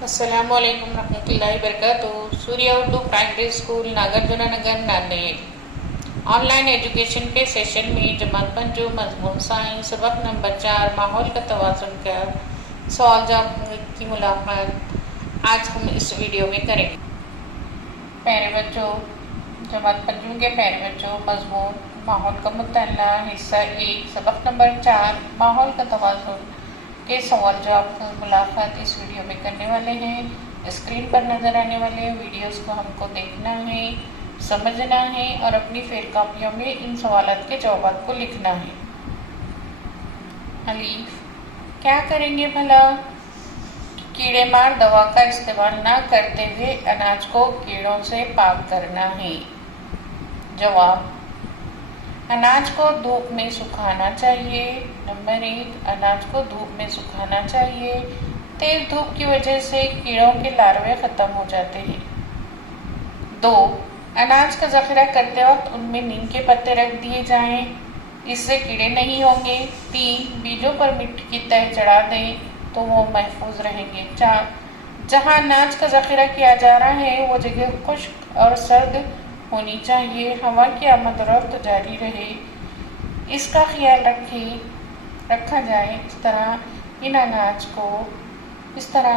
السلام علیکم ورحمۃ اللہ وبرکاتہ. Surya Urdu primary school Nagarjuna Nagar Nanded online education کے سیشن میں جماعت پنجو مضمون سائنس سبق نمبر 4 ماحول کا توازن کا سوال جواب کی ملاقات آج ہم اس ویڈیو میں کریں گے. پیارے بچوں، جماعت پنجم کے پیارے بچوں، مضمون ماحول کا مطالعہ حصہ 1 سبق نمبر 4 ماحول کا توازن کے سوال جواب ملاقات اس ویڈیو میں کرنے والے ہیں. اسکرین پر نظر آنے والے ویڈیوز کو ہم کو دیکھنا ہے، سمجھنا ہے اور اپنی فیل کاپیوں میں ان سوالات کے جوابات کو لکھنا ہے. الف، کیا کریں گے بھلا؟ کیڑے مار دوا کا استعمال نہ کرتے ہوئے اناج کو کیڑوں سے پاک کرنا ہے. جواب: اناج کو دھوپ میں سکھانا چاہیے. نمبر 1، اناج کو دھوپ میں سکھانا چاہیے. تیز دھوپ کی وجہ سے کیڑوں کے لاروے ختم ہو جاتے ہیں. 2، اناج کا ذخیرہ کرتے وقت ان میں نیم کے پتے رکھ دیے جائیں، اس سے کیڑے نہیں ہوں گے. 3، بیجوں پر مٹی کی تہ چڑھا دیں تو وہ محفوظ رہیں گے. 4، جہاں اناج کا ذخیرہ کیا جا رہا ہے وہ جگہ خشک اور سرد ہونی چاہیے، ہوا کی آمد و رفت جاری رہے، اس کا خیال رکھا جائے. اس طرح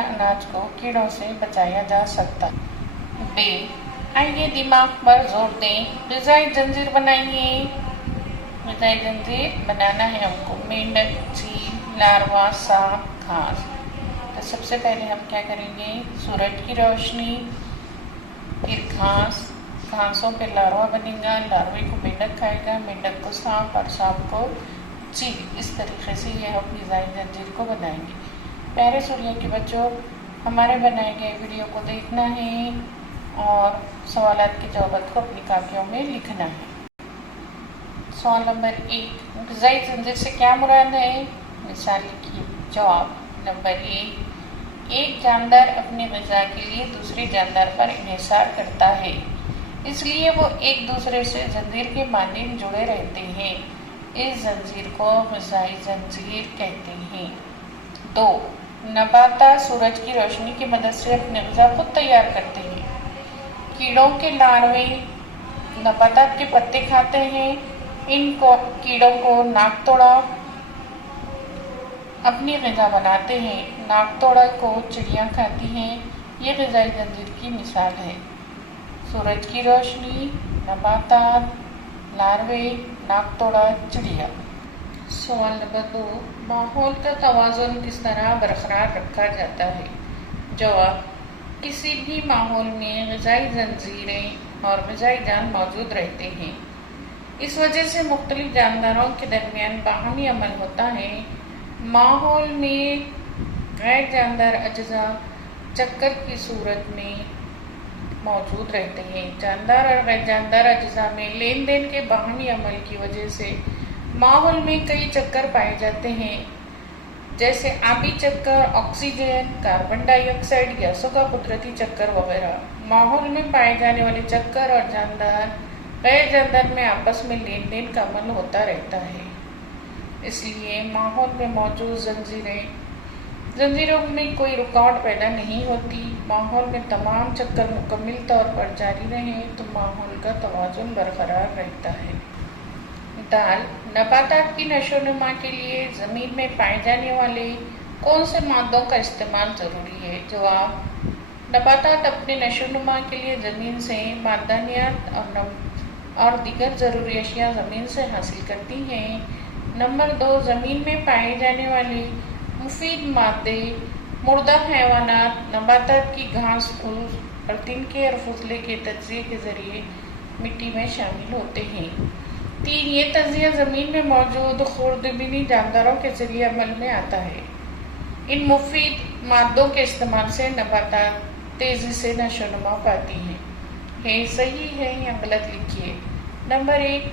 اناج کو کیڑوں سے بچایا جا سکتا ہے. ب، آئیے دماغ پر زور دیں، غذائی زنجیر بنائیے. غذائی زنجیر بنانا ہے ہم کو. مینڈک، چیل، لاروا، سانپ، گھاس. تو سب سے پہلے ہم کیا کریں گے؟ سورج کی روشنی، پھر گھاسوں پہ لاروہ بنے گا، لاروے کو مینڈک کھائے گا، مینڈک کو سانپ اور سانپ کو چیل. اس طریقے سے یہ ہم غذائی زنجیر کو بنائیں گے. پیارے سوریہ کے بچوں، ہمارے بنائے گئے ویڈیو کو دیکھنا ہے اور سوالات کے جوابات کو اپنی کاپیوں میں لکھنا ہے. سوال نمبر 1، غذائی زنجیر سے کیا مراد ہے؟ مثال لکھیے. جواب: نمبر 1، ایک جاندار اپنی غذا کے لیے دوسرے جاندار پر انحصار کرتا ہے، اس لیے وہ ایک دوسرے سے زنجیر کے مانند جڑے رہتے ہیں. اس زنجیر کو غذائی زنجیر کہتے ہیں. 2، نباتات سورج کی روشنی کی مدد سے اپنی غذا خود تیار کرتے ہیں. کیڑوں کے لاروے نباتات کے پتے کھاتے ہیں. ان کیڑوں کو ناک توڑا اپنی غذا بناتے ہیں. ناک توڑا کو چڑیاں کھاتی ہیں. یہ غذائی زنجیر کی مثال ہے. سورج کی روشنی، نباتات، لاروے، ناک توڑا، چڑیا. سوال نمبر 2، ماحول کا توازن کس طرح برقرار رکھا جاتا ہے؟ جواب: کسی بھی ماحول میں غذائی زنجیریں اور غذائی جان موجود رہتے ہیں. اس وجہ سے مختلف جانداروں کے درمیان باہمی عمل ہوتا ہے. ماحول میں غیر جاندار اجزاء چکر کی صورت میں موجود رہتے ہیں. جاندار اور غیر جاندار اجزاء میں لین دین کے باہمی عمل کی وجہ سے ماحول میں کئی چکر پائے جاتے ہیں، جیسے آبی چکر، آکسیجن، کاربن ڈائی آکسائیڈ گیسوں کا قدرتی چکر وغیرہ. ماحول میں پائے جانے والے چکر اور جاندار غیر جاندار میں آپس میں لین دین کا عمل ہوتا رہتا ہے. اس لیے ماحول میں موجود زنجیروں میں کوئی رکاوٹ پیدا نہیں ہوتی. ماحول میں تمام چکر مکمل طور پر جاری رہیں تو ماحول کا توازن برقرار رہتا ہے. دال، نباتات کی نشو و نما کے لیے زمین میں پائے جانے والے کون سے مادوں کا استعمال ضروری ہے؟ جواب: نباتات اپنے نشو و نما کے لیے زمین سے معدنیات اور دیگر ضروری اشیاء زمین سے حاصل کرتی ہیں. نمبر 2، زمین میں پائے جانے والے مفید مادے مردہ حیوانات، نباتات کی گھاس پھوس اور تنکے اور فضلے کے تجزیے کے ذریعے مٹی میں شامل ہوتے ہیں. 3، یہ تجزیہ زمین میں موجود خوردبینی جانداروں کے ذریعے عمل میں آتا ہے. ان مفید مادوں کے استعمال سے نباتات تیزی سے نشو و نما پاتی ہیں. صحیح ہے یا غلط لکھیے. نمبر 1،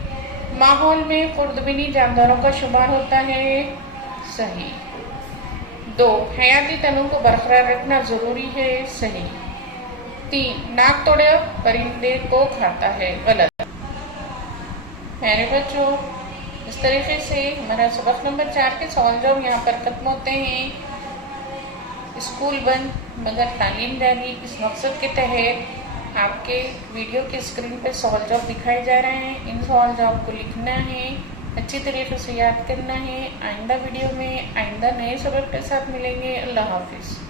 ماحول میں خوردبینی جانداروں کا شمار ہوتا ہے. صحیح. 2، حیاتی تنوع کو برقرار رکھنا ضروری ہے. صحیح. 3، ناک توڑا پرندے کو کھاتا ہے. غلط. میرے بچوں، اس طریقے سے ہمارا سبق نمبر 4 کے سوال جواب یہاں پر ختم ہوتے ہیں. اسکول بند مگر تعلیم جاری، اس مقصد کے تحت آپ کے ویڈیو کی اسکرین پہ سوال جواب دکھائے جا رہے ہیں۔ ان سوال جواب کو لکھنا ہے، اچھی طریقے سے یاد کرنا ہے۔ آئندہ ویڈیو میں آئندہ نئے سبق کے ساتھ ملیں گے۔ اللہ حافظ۔